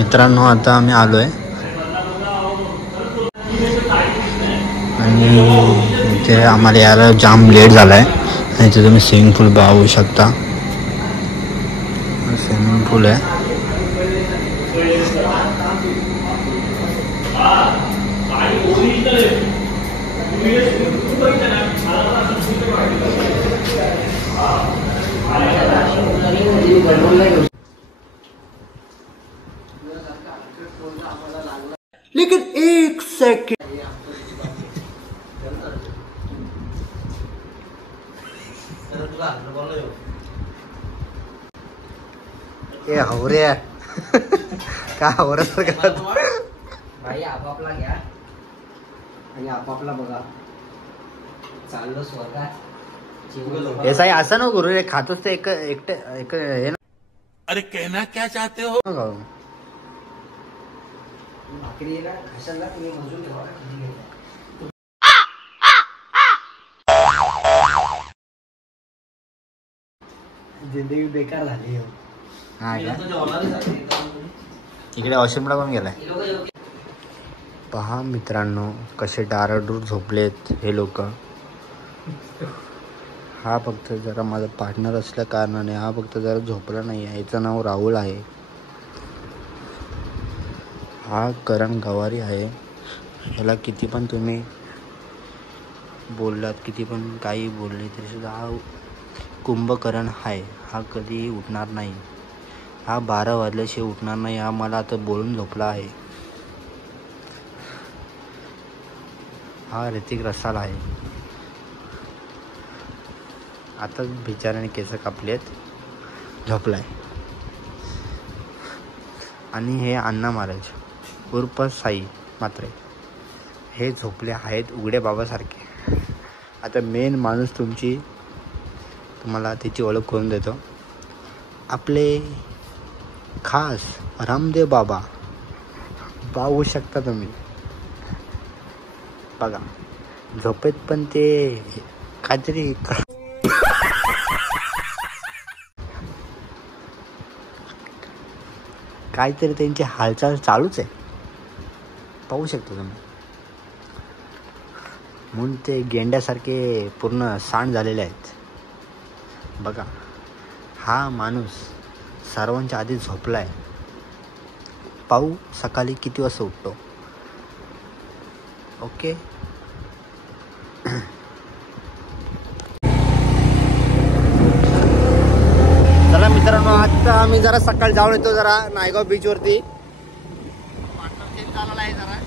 मित्रांनो आता आम्ही आलोय आणि इथे आम्हाला यायला जाम लेट झालाय. आणि इथे तुम्ही स्विमिंग पूल पाहू शकता. स्विमिंग पूल आहे. लेकिन एक सेकंड हे हवरे का हवऱ्या भाई आपापला घ्या आणि आपापला बघा. चाललो स्वर्गात. ऐसा ही असं नको रे, खातोच ते एक हे ना. अरे कहना क्या चाहते हो? भाकरीला खाशाला तुम्ही मजून ठेवा किती घेता. जिंदगी बेकार झाली. हा इकडे वॉशरूमला कोण गेलाय पहा मित्रांनो, कसे डाराडूर झोपलेत हे लोक. हा फक्त जरा माझा पार्टनर असल्या कारणाने हा फक्त जरा झोपला नाही आहे. याचं नाव राहुल आहे. हा करण गवारी आहे. ह्याला किती पण तुम्ही बोललात, किती पण काही बोलले तरी सुद्धा हा कुंभकर्ण आहे. हा कधीही उठणार नाही. हा 12 वाजल्याशिवाय उठणार नाही. हा मला आता बोलून झोपला आहे. हा ऋतिक रसाल आहे. आता बिचाऱ्याने केस कापलेत, झोपलाय. आणि हे अण्णा महाराज उर्फ साई मात्रे हे झोपले आहेत उघडे बाबासारखे. आता मेन माणूस तुम्हाला त्याची ओळख करून देतो. आपले खास रामदेव बाबा पाहू शकता तुम्ही. बघा झोपेत पण ते काहीतरी काहीतरी त्यांची हालचाल चालूच आहे. पाहू शकता तुम्ही. म्हणून ते गेंड्यासारखे पूर्ण सांड झालेले आहेत. बघा हा माणूस सर्वांच्या आधी झोपलाय. पाहू सकाळी किती वाजता उठतो. ओके चला मित्रांनो, आता आम्ही जरा सकाळी जाऊन येतो जरा नायगाव बीच वरती. पार्टनर चेंज झालेला आहे जरा.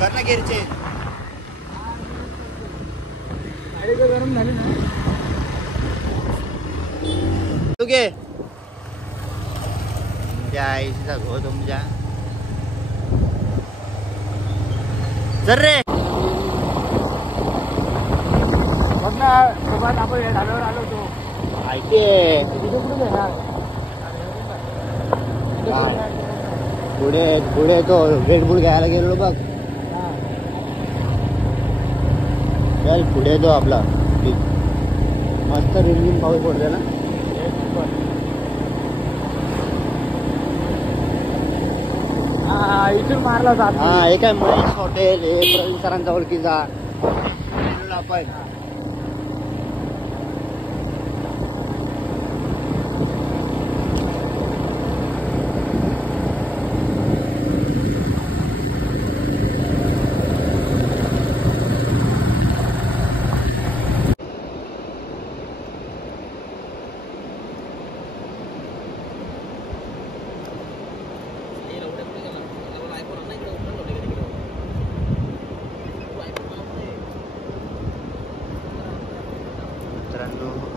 कर ना गेअर चेंज. गरम झाली ना तुझे आईचा घो तुमच्या सर रे. बघ ना सोबत आपण ढाब्यावर आलो होतो. माहितीये पुढे तो रेडबुल घ्यायला गेलो बघ. चल पुढे तो आपला मस्त रिमझिम पाऊस पडतोय ना. इथून मारला जात. हा हे काय महेश हॉटेल हे प्रवीण सरांचा ओळखीचा आपण.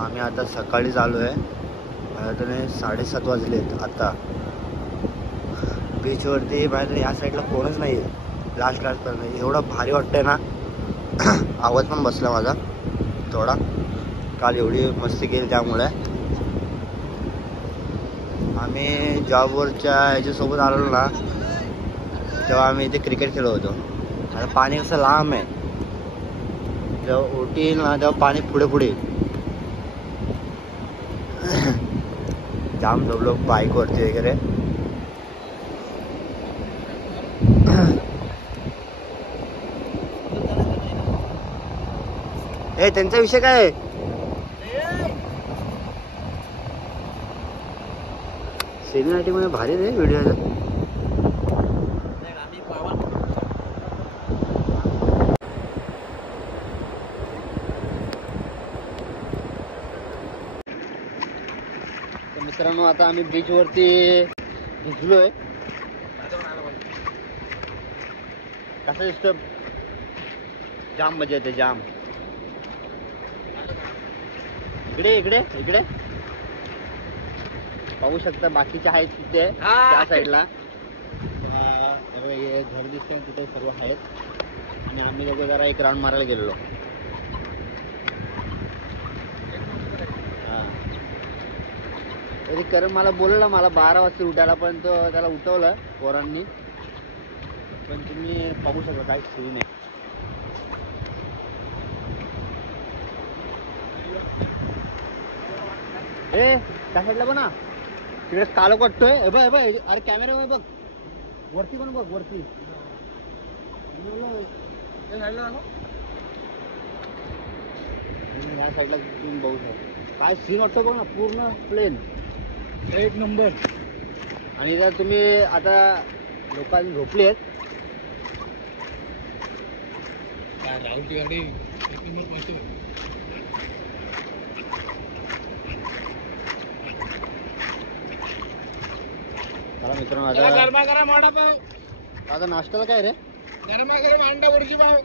आम्ही आता सकाळीच आलो आहे. आता 7:30 वाजलेत. आता बीचवरती बाहेर या साईडला कोणच नाही आहे. लास्टपर्यंत एवढं भारी वाटतंय ना. आवाज पण बसला माझा थोडा. काल एवढी मस्ती केली त्यामुळे. आम्ही जॉबवरच्या ह्याच्यासोबत आलो ना तेव्हा आम्ही इथे क्रिकेट खेळत होतो. आता पाणी कसं लांब आहे. जेव्हा ओटी ना तेव्हा पाणी पुढे पुढे. जाम झोपलो बाईकवरती वगैरे. ए त्यांचा विषय काय आहे? सिनेमॅटिक मध्ये भारी रे व्हिडिओ. मित्रांनो आता आम्ही बीच वरती भिजलोय. कसं दिसतं? जाम मजा येते जाम. इकडे इकडे इकडे पाहू शकता बाकीचे आहेत तिथे त्या साईडला. घर दिसते तिथे सर्व आहेत. आणि आम्ही लोक जरा एक राऊंड मारायला गेलेलो. तरी करण मला बोलला मला 12 वाजता उठायला, पण तो त्याला उठवलं पोरांनी. पण तुम्ही पाहू शकता काय सीन आहे. ए त्या साईडला बघ ना तिकडे कालो वाटतोय. बघ बघ अरे कॅमेरा बघ वरती पण बघ वरती. ह्या साईडला तुम्ही बघू शकता काय सीन वाटतो बघ ना. पूर्ण प्लेन एक नंबर. आणि जर तुम्ही आता लोकांनी झोपले आहेत. राहुलची गाडी एक नंबर. चला मित्रांनो आता गरमागरम वडापाव. आता नाश्त्याला काय रे? गरमागरम अंडा बुर्जी पाव.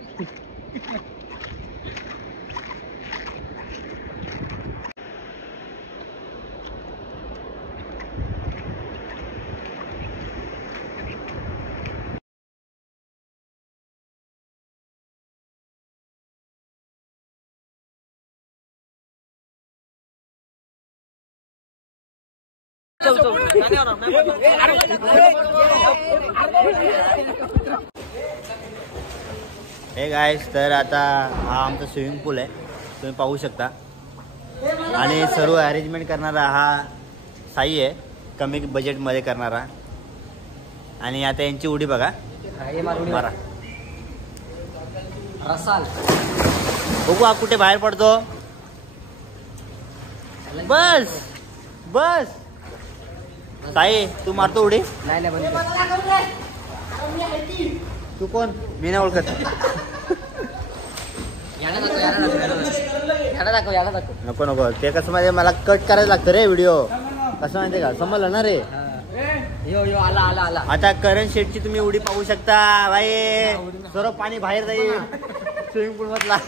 हे गाईस तर आता हा आमचा स्विमिंग पूल आहे तुम्ही पाहू शकता. आणि सर्व अरेंजमेंट करणारा हा साई आहे कमी बजेटमध्ये करणारा. आणि आता यांची उडी बघा मारा. रसाल बघू हा कुठे बाहेर पडतो. बस बस साई तू मारतो उडी. नाही तू कोण? मी नाही ओळखत. नको नको ते कसं माहिती मला कट करायला लागतं रे व्हिडिओ. कसं माहितीये का समजलं ना रे. आला आला आला. आता करण शेटची तुम्ही उडी पाहू शकता भाई. सर्व पाणी बाहेर जाईल स्विमिंग पूल मधला.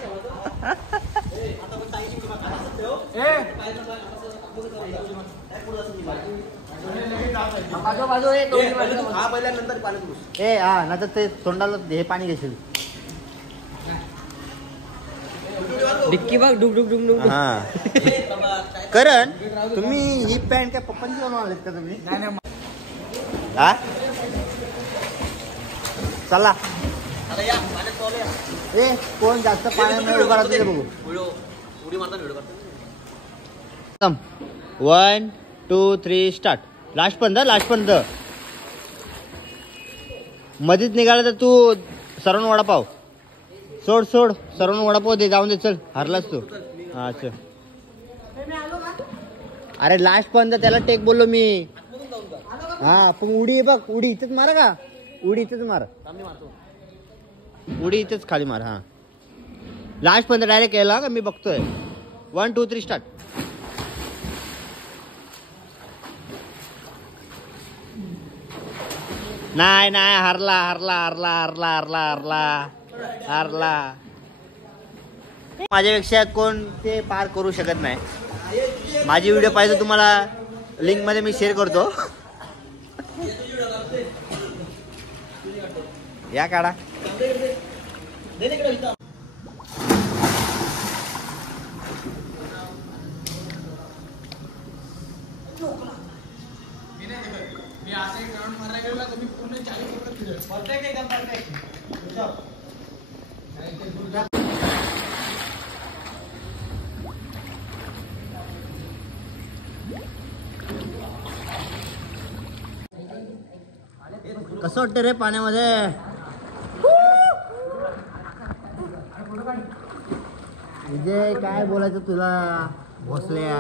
ए हा नंतर ते तोंडाला हे पाणी घेशील. डिक्की बघ डुक डुक डुक डुक. हा करण तुम्ही ही पॅन्ट काय पप्पांची बनवून आलेत का तुम्ही? हा चला ए कोण जास्त पाण्यामध्ये उभा राहतो ते बघू. 1 2 3 स्टार्ट. लास्ट पर्यंत मध्येच निघाला तर तू सरवण वडापाव सोड सरवण वडापाव दे जाऊन दे. चल हरलास तू. हा चल. अरे लास्ट पर्यंत त्याला टेक बोललो मी. हा पण उडी बघ उडी इथेच मारा का. उडी इथेच मार. उडी इथेच खाली मार. हा लास्ट पर्यंत डायरेक्ट केला का मी बघतोय. 1 2 3 स्टार्ट. नाही हरला. माझ्यापेक्षा कोण ते पार करू शकत नाही. माझी व्हिडिओ पाहिजे तुम्हाला लिंक मध्ये मी शेअर करतो. या काढा. कसं वाटतं रे पाण्यामध्ये? विजय काय बोलायचं तुला? भोसल्या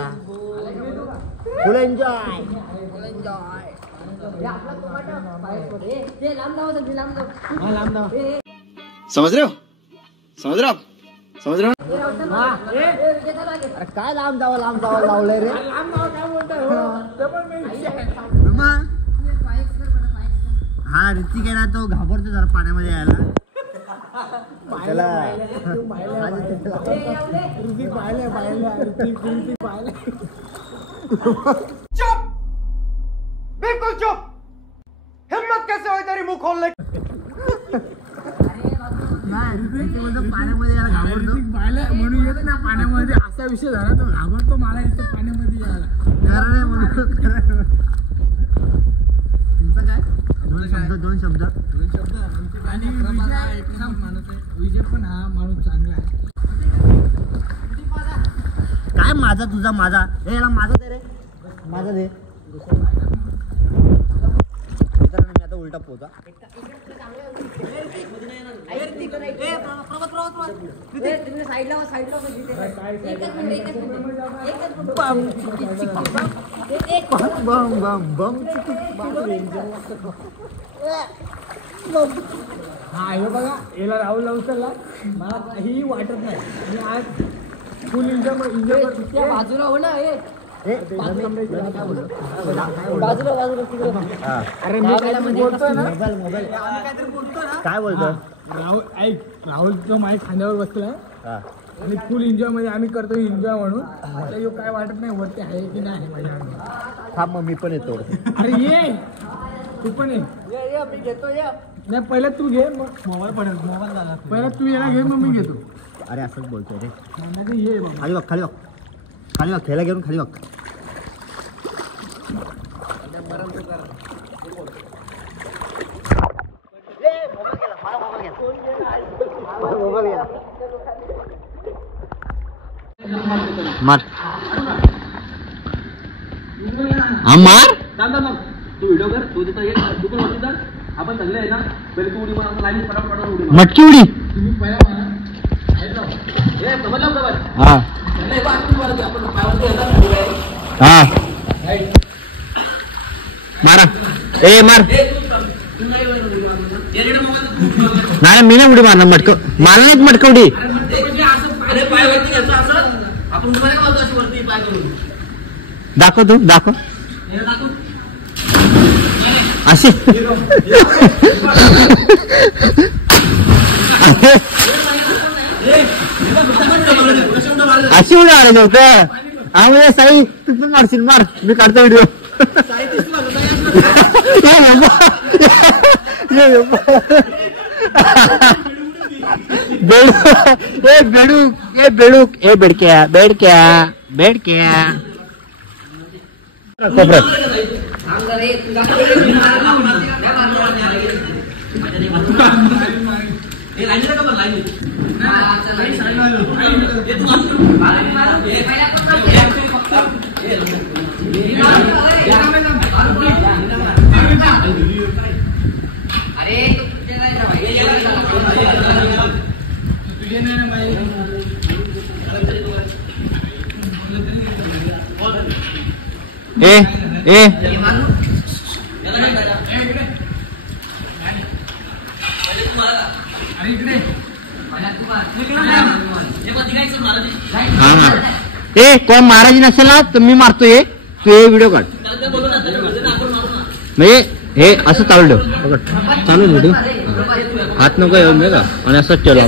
फुल एन्जॉय. समझ रहे हो अरे काय लांब जावं लावलंय रे. हा ऋतिक आहे ना, तो घाबरतो जरा पाण्यामध्ये यायला. त्याला बिल्कुल चुप. हिम्मत कैसे हो तेरी मुंह खोलने की? पाण्यामध्ये यायला घाबरतो म्हणून येतो ना पाण्यामध्ये. असा विषय झाला तो घाबरतो मला इथं पाण्यामध्ये यायला. तुमचं काय? दोन शब्द. आणि विजय पण हा माणूस चांगला आहे. काय माझा तुझा माझा? हे याला माझा दे रे, माझा दे. मित्रांनो मी आता उलटा पोचा. हा हे बघा याला राहुल उचलला. मला काहीही वाटत नाही. मी आज फुल एन्जॉय बाजूला हो ना. अरे मी बोलतोय ना, काय बोलतो? राहुल ऐक, राहुल तो माझ्या खांद्यावर बसलाय आणि फुल एन्जॉय मध्ये आम्ही करतो एन्जॉय म्हणून. आता ह्यो काय वाटत नाही वरती आहे की नाही माझ्या. थांब मग मी पण येतो. अरे ये तू पण ये. मी घेतो या. नाही पहिला तू घे मग मोबाईल पडेल. मोबाईल झाला पहिला तू याला घे मग मी घेतो. अरे असंच बोलतोय रे. नाही ये बाबा. खाली बघ खाली बघ खाली बघ. खेळा घेऊन खाली बघ. मार मार. तू व्हिडिओ कर. तू तिथं ये. तू पण वरती जा. आपण सगळे आहे ना पहिले तू उडी मारा. लाईन फटाफट उडी मार. मटकी उडी. तुम्ही पहिला मारा. ए समजलं का बरं? हा नाही बा आपण मारतो. आपण पायावरती येतात. हा मारा. ए मार. नाही मी नाही उडी मारणार. मटक मला नाही मटक उडी. अरे पायावरती घ्यायचं असं. आपण तुम्हाला काय बोलतो अशी वरती पाय करून. दाखव तू दाखव हे दाखव. अशी अशी उडी मारायचं होतं. आम्ही साई तू पण मारशील. मार मी काढतो व्हिडिओ. बेडूक ए बेडूक ए बेडक्या बेडक्या बेडक्या. ए ए हा ए कोण महाराज नसेल ना तर मी मारतोय. तू हे व्हिडिओ काढ. म्हणजे हे असं चालू ठेव. चालू व्हिडिओ. हात नको येऊन दे का. आणि असंच ठेवला.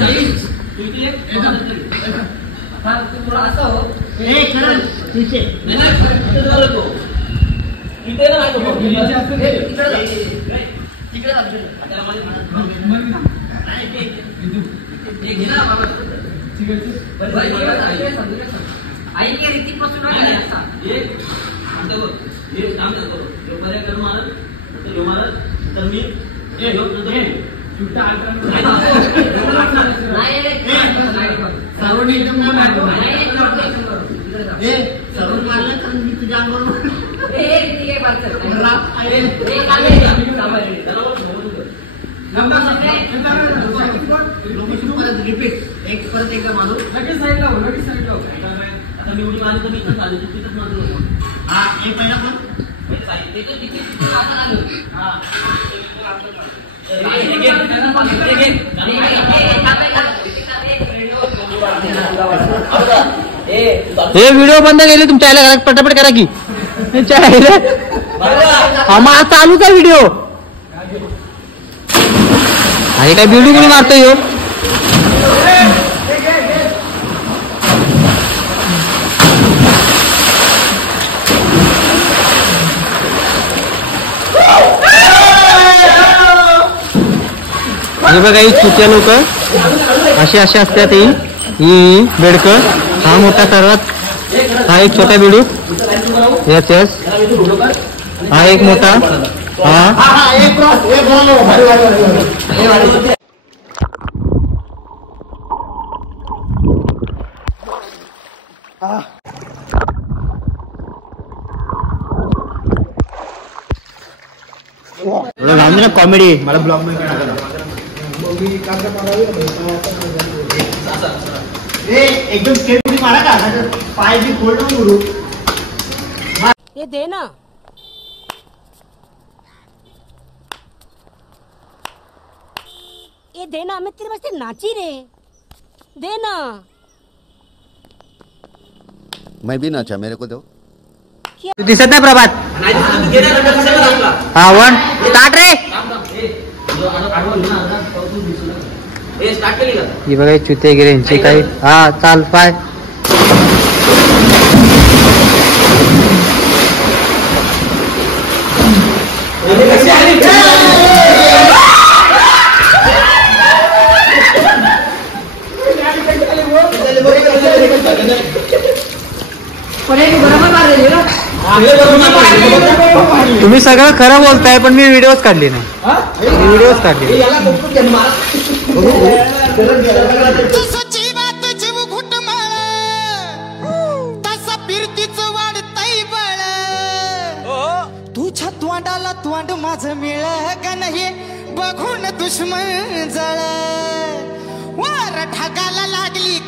रिपीट एक परत एकदा मारू लगेच साईडला हो, लगेच साईडला हो. आता मी उडी मारली तर मी पण चालू तिथेच मारू नको. हा एक पहिला पण हे व्हिडिओ बंद केले तुमच्या आईला पटापट करा की हा मग आता चालूच आहे व्हिडिओ. अरे काय बिल्डिंग कोणी मारतोय ह्यो? हे बघा ही चुक्या लोक असे असतात. ही बेडकं हा मोठा सर्वात हा एक छोटा बेडूक यस यस हा एक मोठा हा कॉमेडी मला ब्लॉग मध्ये एकदम स्टेप मारा का पाय बी फोल्ड करू. ये दे ना. ये दे ना, मैं तेरे वास्ते नाची रे. दे ना. मैं भी नाचा, मेरे को दो. दिसत नाही प्रभात. हा वन स्टार्ट रे. ही बघा चुते गेले यांची काही हा चाल पाय. तुम्ही सगळं खरं बोलताय पण मी व्हिडिओच काढले नाही. व्हिडिओच काढले. तुझ्या तोंडाला तोंड माझं मिळ का नाही बघून दुश्मन जळ वर ढगाला लागली